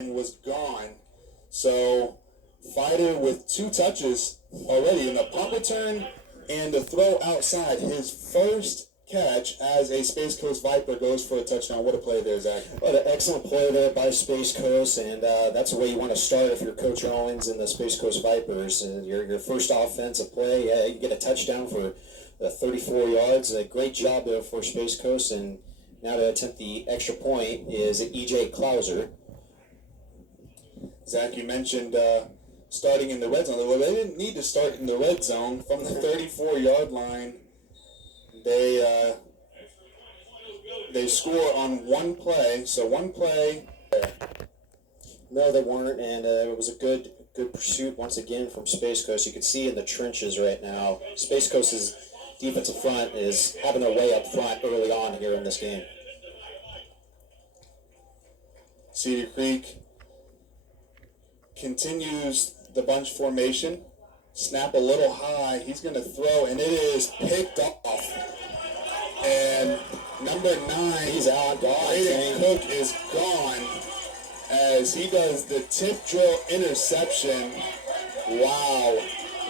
was gone. So Fighter with 2 touches already in the punt return and the throw outside. His first catch as a Space Coast Viper goes for a touchdown. What a play there, Zach. What an excellent play there by Space Coast, and that's the way you want to start if you're Coach Owens and the Space Coast Vipers. Your first offensive play, you get a touchdown for 34 yards. A great job there for Space Coast, and now to attempt the extra point is E.J. Klauser. Zach, you mentioned starting in the red zone. Well, they didn't need to start in the red zone from the 34-yard line. They score on one play. So one play. No, they weren't, and it was a good pursuit once again from Space Coast. You can see in the trenches right now, Space Coast's defensive front is having their way up front early on here in this game. Cedar Creek continues the bunch formation. Snap a little high. He's going to throw, and it is picked off. And number 9, he's out. Brayden Cook is gone as he does the tip drill interception. Wow.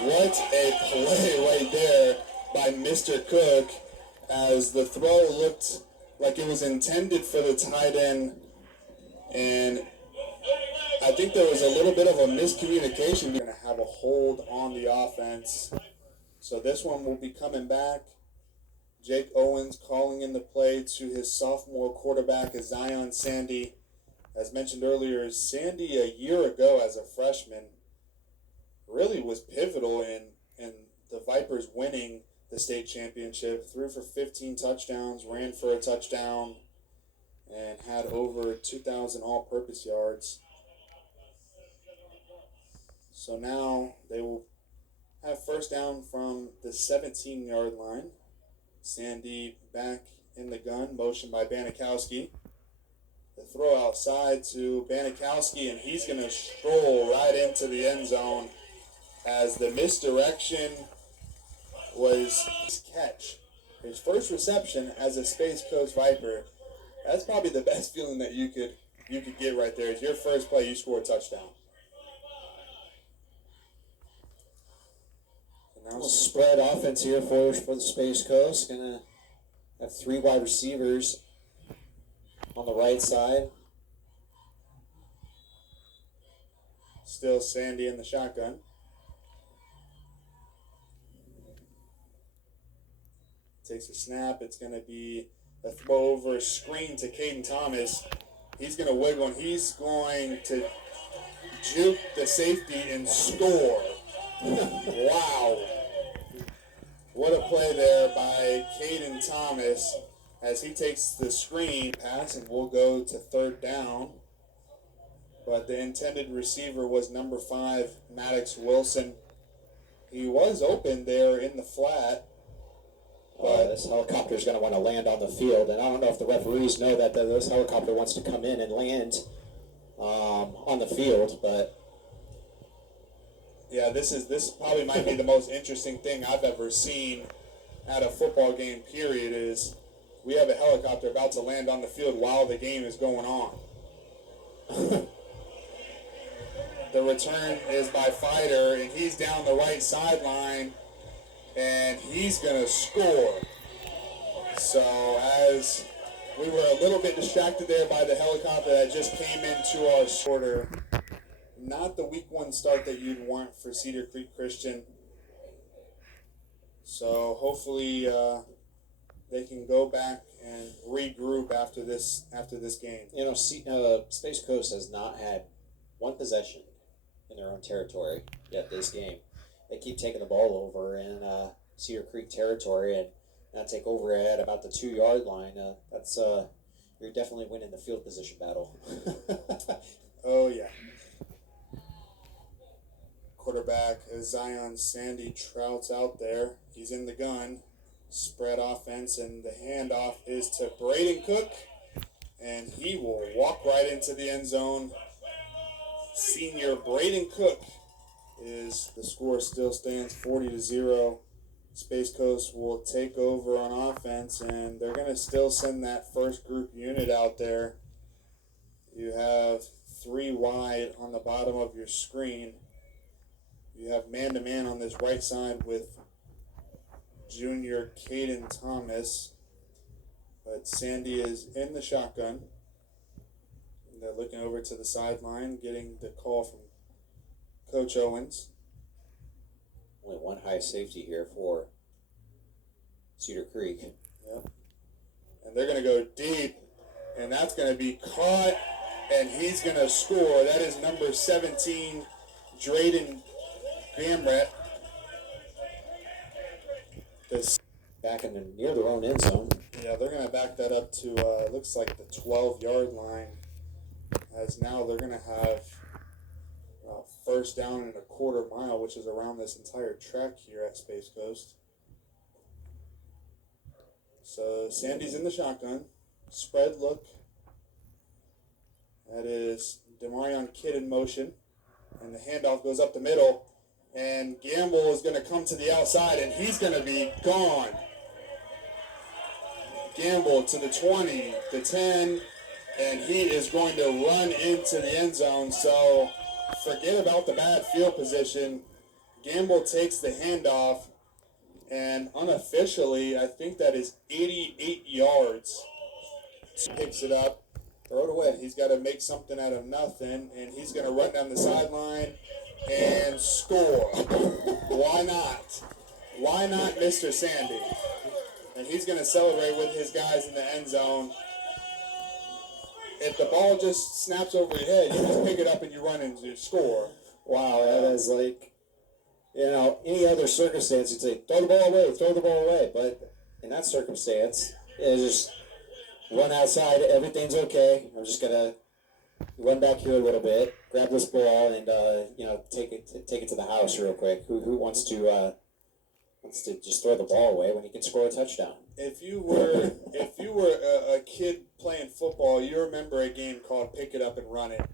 What a play right there by Mr. Cook as the throw looked like it was intended for the tight end. And I think there was a little bit of a miscommunication. We're going to have a hold on the offense. So this one will be coming back. Jake Owens calling in the play to his sophomore quarterback, Zion Sandy. As mentioned earlier, Sandy a year ago as a freshman really was pivotal in the Vipers winning the state championship. Threw for 15 touchdowns, ran for a touchdown, and had over 2,000 all-purpose yards. So now they will have first down from the 17-yard line. Sandy back in the gun, motion by Banikowski. The throw outside to Banikowski, and he's going to stroll right into the end zone as the misdirection was his catch. His first reception as a Space Coast Viper. That's probably the best feeling that you could get right there. It's your first play, you score a touchdown. Spread offense here for the Space Coast. Gonna have 3 wide receivers on the right side. Still Sandy in the shotgun. Takes a snap. It's going to be a throw over a screen to Caden Thomas. He's going to wiggle, and he's going to juke the safety and score. Wow. What a play there by Caden Thomas as he takes the screen pass, and we'll go to third down. But the intended receiver was number 5, Maddox Wilson. He was open there in the flat. But this helicopter is going to want to land on the field, and I don't know if the referees know that this helicopter wants to come in and land on the field, but yeah, this probably might be the most interesting thing I've ever seen at a football game, period, is we have a helicopter about to land on the field while the game is going on. The return is by Fighter, and he's down the right sideline, and he's going to score. So as we were a little bit distracted there by the helicopter that just came into our shorter. Not the week 1 start that you'd want for Cedar Creek Christian. So hopefully they can go back and regroup after this game. You know, Space Coast has not had 1 possession in their own territory yet this game. They keep taking the ball over in Cedar Creek territory and now take over at about the 2-yard line. That's you're definitely winning the field position battle. Oh yeah. Quarterback Zion Sandy Trout's out there. He's in the gun. Spread offense, and the handoff is to Brayden Cook, and he will walk right into the end zone. Senior Brayden Cook is the score still stands 40-0. Space Coast will take over on offense, and they're going to still send that first group unit out there. You have 3 wide on the bottom of your screen. You have man-to-man on this right side with junior Caden Thomas. But Sandy is in the shotgun. And they're looking over to the sideline, getting the call from Coach Owens. Only one high safety here for Cedar Creek. Yep. And they're going to go deep, and that's going to be caught, and he's going to score. That is number 17, Drayden Gamrat. Back near their own end zone. Yeah, they're going to back that up to, looks like the 12-yard line, as now they're going to have first down and a quarter mile, which is around this entire track here at Space Coast. So Sandy's in the shotgun. Spread look. That is Demarion Kidd in motion. And the handoff goes up the middle. And Gamble is going to come to the outside, and he's going to be gone. Gamble to the 20, the 10, and he is going to run into the end zone. So forget about the bad field position. Gamble takes the handoff, and unofficially, I think that is 88 yards. Picks it up, throw it away. He's got to make something out of nothing, and he's going to run down the sideline and score. Why not? Why not Mr. Sandy? And he's going to celebrate with his guys in the end zone. If the ball just snaps over your head, you just pick it up and you run and you score. Wow, that is like, any other circumstance, you'd say, throw the ball away. But in that circumstance, it's just run outside, everything's okay. I'm just going to run back here a little bit, grab this ball, and, take it to the house real quick. Who wants to just throw the ball away when he can score a touchdown? If you were a kid playing football, you remember a game called Pick It Up and Run It.